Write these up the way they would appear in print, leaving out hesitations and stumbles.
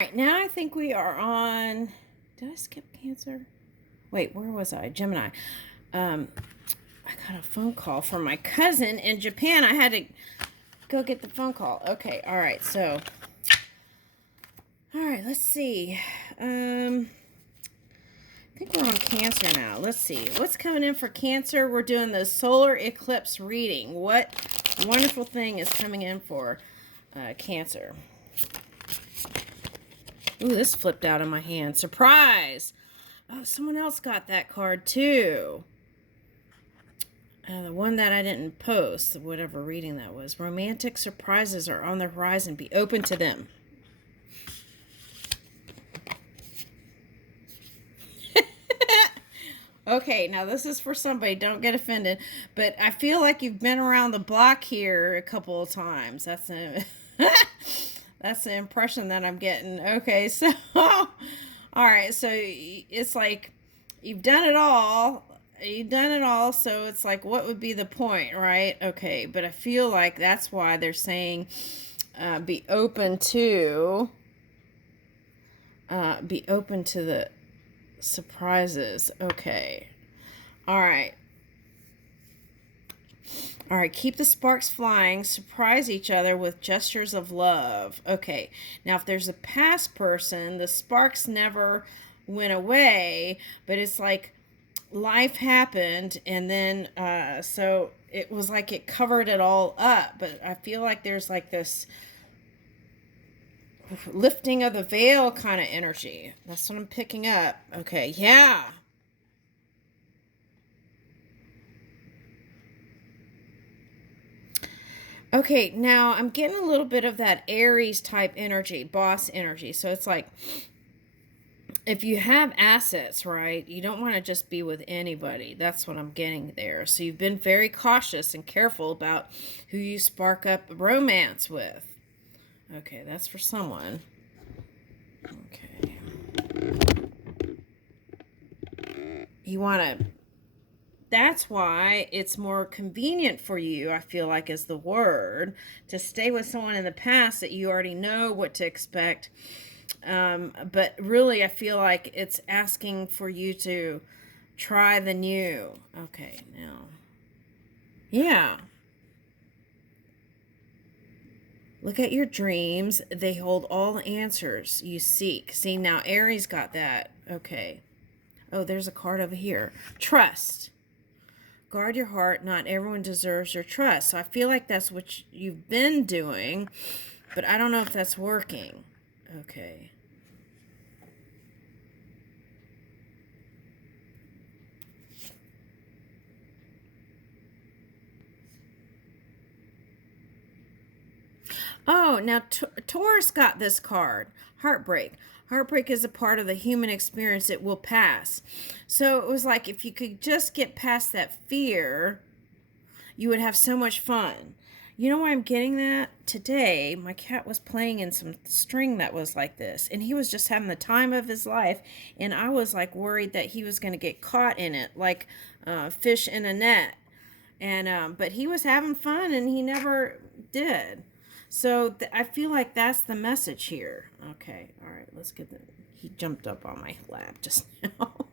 Right now, I think we are on. Did I skip Cancer? Wait, where was I? Gemini. Um, I got a phone call from my cousin in Japan. I had to go get the phone call. Okay, all right. So, all right. Let's see. I think we're on Cancer now. Let's see what's coming in for Cancer. We're doing the solar eclipse reading. What wonderful thing is coming in for Cancer? Ooh, this flipped out of my hand. Surprise! Oh, someone else got that card too. The one that I didn't post, whatever reading that was. Romantic surprises are on the horizon. Be open to them. Okay, now this is for somebody. Don't get offended. But I feel like you've been around the block here a couple of times. That's that's the impression that I'm getting. Okay, so all right, so it's like you've done it all. You've done it all, so it's like, what would be the point, right? Okay, but I feel like that's why they're saying be open to the surprises. Okay. All right. All right, keep the sparks flying. Surprise each other with gestures of love. Okay, now if there's a past person, the sparks never went away, but it's like life happened, and then so it was like it covered it all up. But I feel like there's like this lifting of the veil kind of energy. That's what I'm picking up. Okay, yeah. Okay, now I'm getting a little bit of that Aries type energy, boss energy. So it's like, if you have assets, right, you don't want to just be with anybody. That's what I'm getting there. So you've been very cautious and careful about who you spark up romance with. Okay, that's for someone. Okay. You want to, that's why it's more convenient for you, I feel like is the word, to stay with someone in the past that you already know what to expect. But really, I feel like it's asking for you to try the new. Okay, now. Yeah. Look at your dreams. They hold all the answers you seek. See, now Aries got that. Okay. Oh, there's a card over here. Trust. Guard your heart. Not everyone deserves your trust. So I feel like that's what you've been doing, but I don't know if that's working. Okay. Oh, now Taurus got this card. Heartbreak. Heartbreak is a part of the human experience. It will pass. So it was like, if you could just get past that fear, you would have so much fun. You know why I'm getting that? Today, my cat was playing in some string that was like this, and he was just having the time of his life, and I was like worried that he was going to get caught in it, like fish in a net. And but he was having fun, and he never did. So I feel like that's the message here. Okay, all right, let's get the. He jumped up on my lap just now.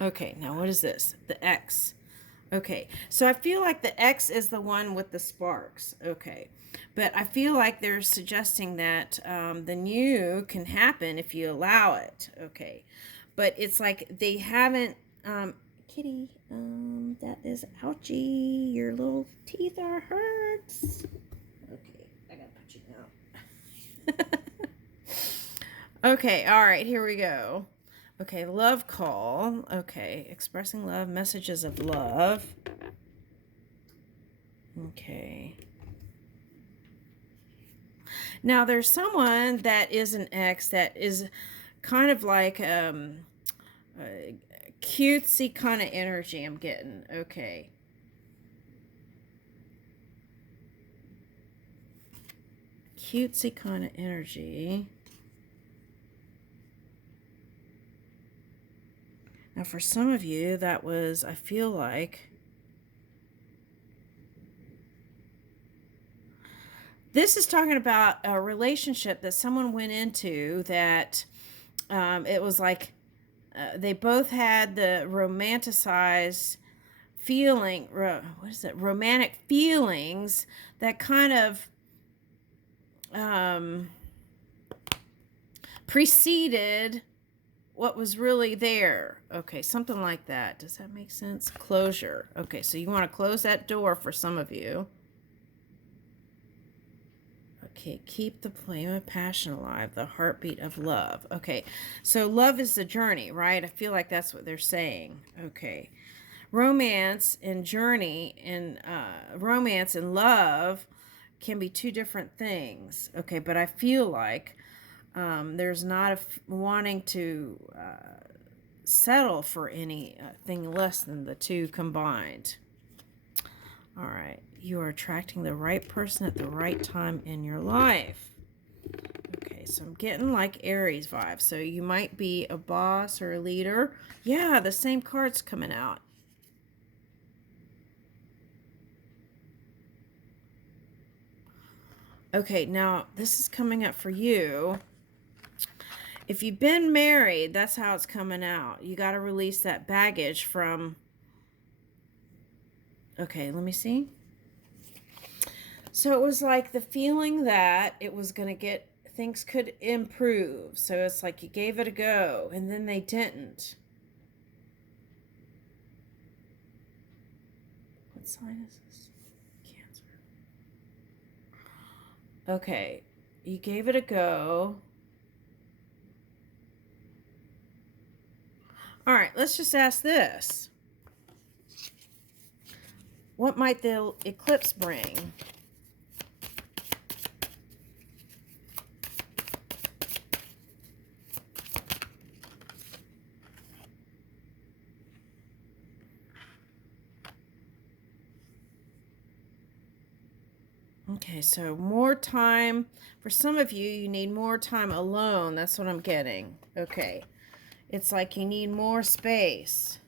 Okay, now what is this? The X. Okay, so I feel like the X is the one with the sparks. Okay, but I feel like they're suggesting that the new can happen if you allow it. Okay, but it's like they haven't. Kitty, that is ouchie. Your little teeth are hurts. Okay, I gotta put you down. Okay, all right, here we go. Okay, love call. Okay, expressing love, messages of love. Okay. Now, there's someone that is an ex that is kind of like cutesy kind of energy I'm getting. Okay. Cutesy kind of energy. Now, for some of you, that was, I feel like, This is talking about a relationship that someone went into that it was like they both had the romanticized what is it? Romantic feelings that kind of um, preceded what was really there. Okay, something like that. Does that make sense? Closure. Okay, so you want to close that door for some of you. Okay, keep the flame of passion alive, the heartbeat of love. Okay, so love is the journey, right? I feel like that's what they're saying. Okay, romance and journey and romance and love can be two different things. Okay, but I feel like there's not a wanting to settle for anything less than the two combined. All right, you are attracting the right person at the right time in your life. Okay, so I'm getting like Aries vibes. So you might be a boss or a leader. Yeah, the same card's coming out. Okay, now this is coming up for you. If you've been married, that's how it's coming out. You got to release that baggage from... Okay, let me see. So it was like the feeling that it was going to get... Things could improve. So it's like you gave it a go, and then they didn't. What sign is this? Cancer. Okay, you gave it a go. All right, let's just ask this. What might the eclipse bring? Okay, so more time. For some of you, you need more time alone. That's what I'm getting. Okay. It's like you need more space.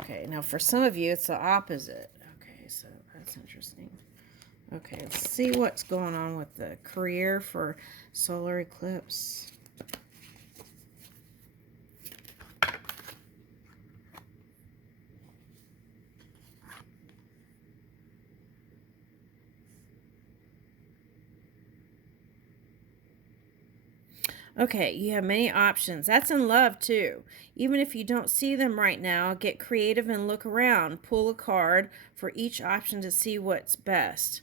Okay, now for some of you, it's the opposite. Okay, so that's interesting. Okay, let's see what's going on with the career for solar eclipse. Okay, you have many options. That's in love too. Even if you don't see them right now, get creative and look around. Pull a card for each option to see what's best.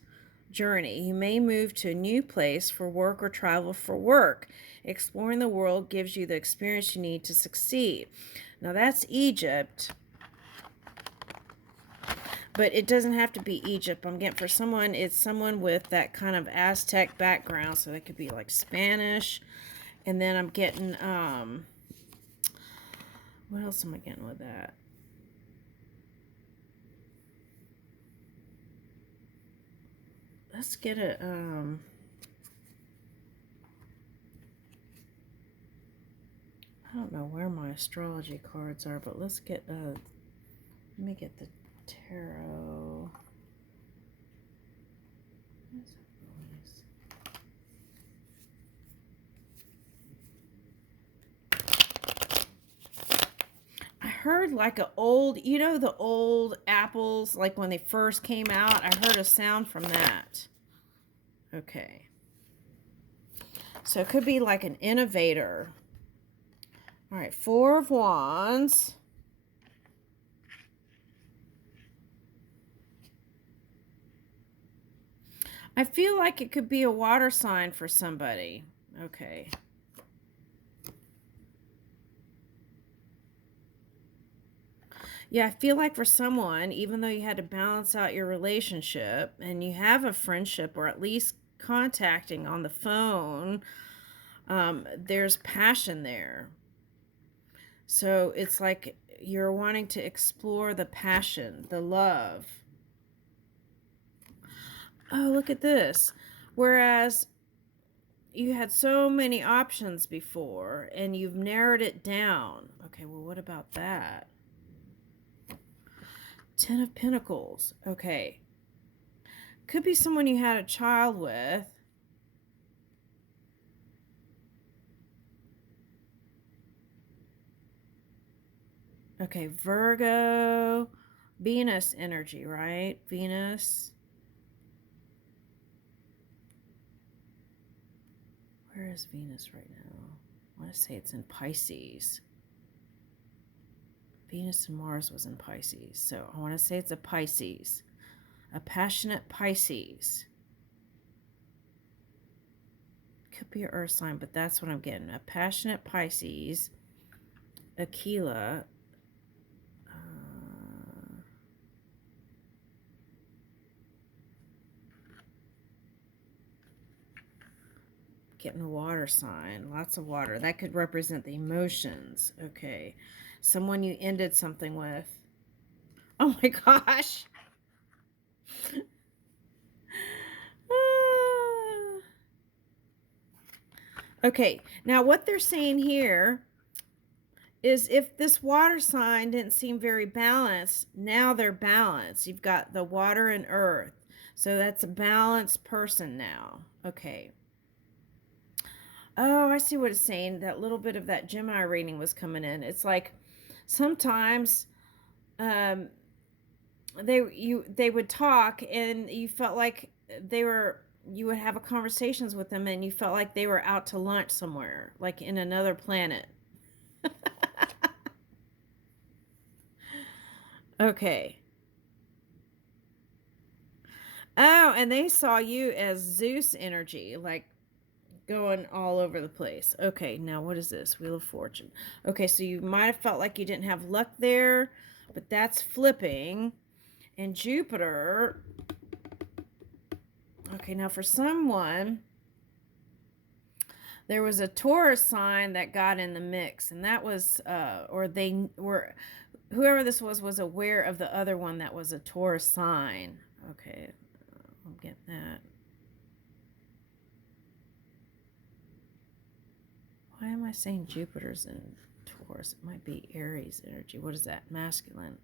Journey. You may move to a new place for work or travel for work. Exploring the world gives you the experience you need to succeed. Now that's Egypt. But it doesn't have to be Egypt. I'm getting for someone, it's someone with that kind of Aztec background. So that could be like Spanish. And then I'm getting, what else am I getting with that? Let's get a, I don't know where my astrology cards are, but let's get, let me get the tarot. I heard like a old, you know, the old apples, like when they first came out, I heard a sound from that. Okay. So it could be like an innovator. All right, Four of Wands. I feel like it could be a water sign for somebody. Okay. Yeah, I feel like for someone, even though you had to balance out your relationship and you have a friendship or at least contacting on the phone, there's passion there. So it's like you're wanting to explore the passion, the love. Oh, look at this. Whereas you had so many options before and you've narrowed it down. Okay, well, what about that? Ten of Pentacles. Okay. Could be someone you had a child with. Okay, Virgo, Venus energy, right? Venus. Where is Venus right now? I want to say it's in Pisces. Venus and Mars was in Pisces. So I want to say it's a Pisces. A passionate Pisces. Could be an earth sign, but that's what I'm getting. A passionate Pisces. Aquila. Getting a water sign. Lots of water. That could represent the emotions. Okay. Someone you ended something with. Oh my gosh. Okay. Now what they're saying here is if this water sign didn't seem very balanced, now they're balanced. You've got the water and earth. So that's a balanced person now. Okay. Oh, I see what it's saying. That little bit of that Gemini reading was coming in. It's like sometimes they would talk and you felt like you would have a conversations with them and you felt like they were out to lunch somewhere, like in another planet. Okay. Oh, and they saw you as Zeus energy, like going all over the place. Okay, now what is this? Wheel of Fortune. Okay, so you might have felt like you didn't have luck there, but that's flipping. And Jupiter. Okay, now for someone, there was a Taurus sign that got in the mix, and that was, or they were, whoever this was aware of the other one that was a Taurus sign. Okay, I'm getting that. Why am I saying Jupiter's in Taurus? It might be Aries energy. What is that? Masculine.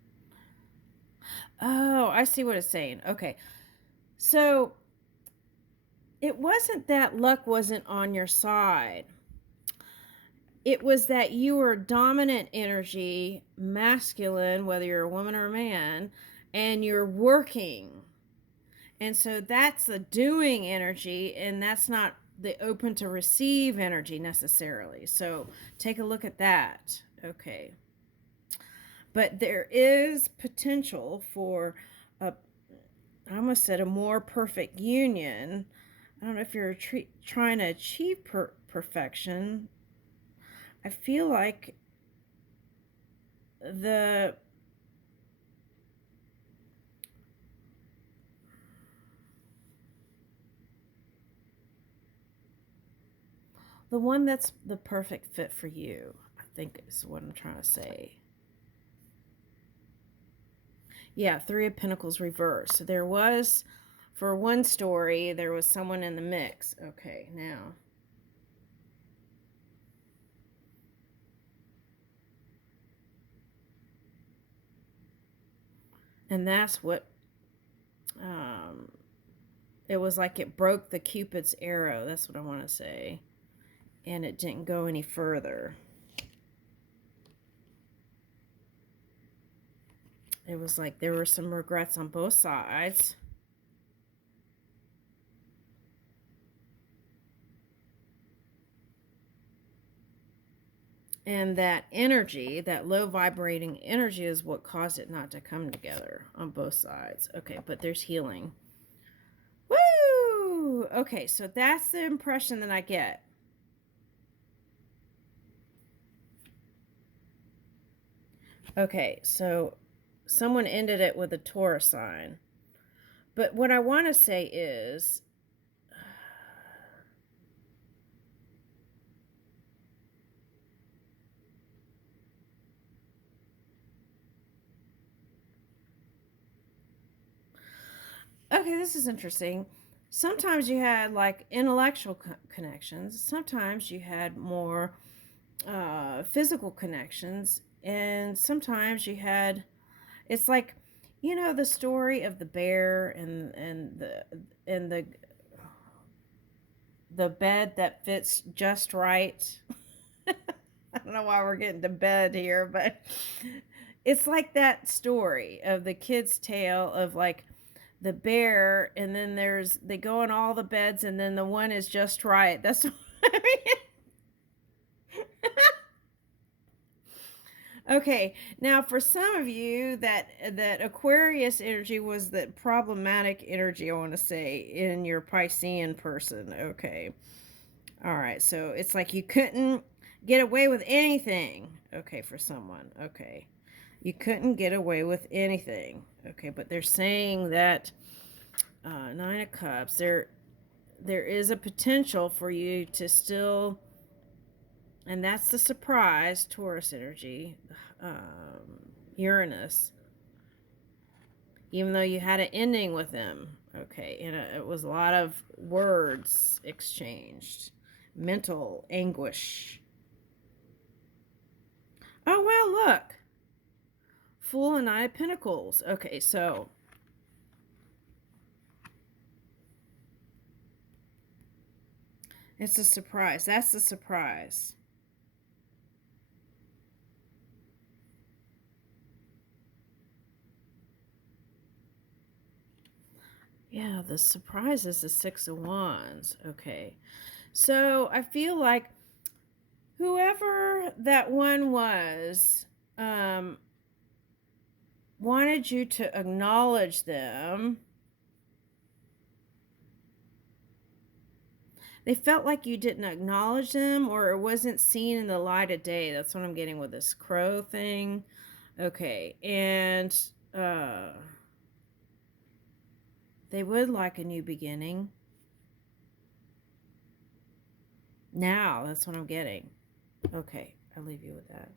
Oh, I see what it's saying. Okay. So it wasn't that luck wasn't on your side. It was that you were dominant energy, masculine, whether you're a woman or a man, and you're working. And so that's the doing energy, and that's not the open to receive energy necessarily. So take a look at that. Okay. But there is potential for I almost said a more perfect union. I don't know if you're trying to achieve perfection. I feel like the one that's the perfect fit for you, I think is what I'm trying to say. Yeah, Three of Pentacles reversed. So there was, for one story, there was someone in the mix. Okay, now. And that's what, it was like it broke the Cupid's arrow. That's what I want to say. And it didn't go any further. It was like there were some regrets on both sides. And that energy, that low vibrating energy, is what caused it not to come together on both sides. Okay, but there's healing. Woo! Okay, so that's the impression that I get. Okay, so someone ended it with a Taurus sign. But what I want to say is, okay, this is interesting. Sometimes you had like intellectual connections. Sometimes you had more physical connections. And sometimes you had, it's like You know the story of the bear and the bed that fits just right. I don't know why we're getting to bed here, but it's like that story of the kid's tale of like the bear, and then they go on all the beds, and then the one is just right. That's what I mean. Okay, now for some of you, that Aquarius energy was the problematic energy, I want to say, in your Piscean person. Okay. All right. So it's like you couldn't get away with anything. Okay, for someone. Okay. You couldn't get away with anything. Okay, but they're saying that Nine of Cups, there is a potential for you to still, and that's the surprise, Taurus energy, Uranus, even though you had an ending with them. Okay, and it was a lot of words exchanged, mental anguish. Oh, well, look. Fool and Nine of Pentacles. Okay, so it's a surprise. That's the surprise. Yeah, the surprise is the Six of Wands. Okay. So I feel like whoever that one was wanted you to acknowledge them. They felt like you didn't acknowledge them, or it wasn't seen in the light of day. That's what I'm getting with this crow thing. Okay. And they would like a new beginning. Now, that's what I'm getting. Okay, I'll leave you with that.